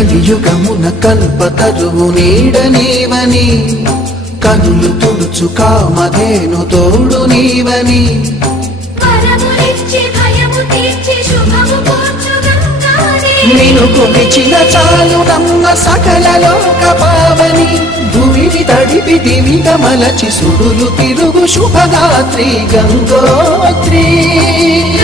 కలియుగమున కల్పతరువు నీడనీవని కనులు తుడుచు కామధేను తోడు నీవని నిన్ను కొలిచిన చాలు నమ్మ సకల లోక పావని భూమిని తడిపి దివిగా మలచి సుడులు తిరుగు శుభగాత్రి గంగోత్రి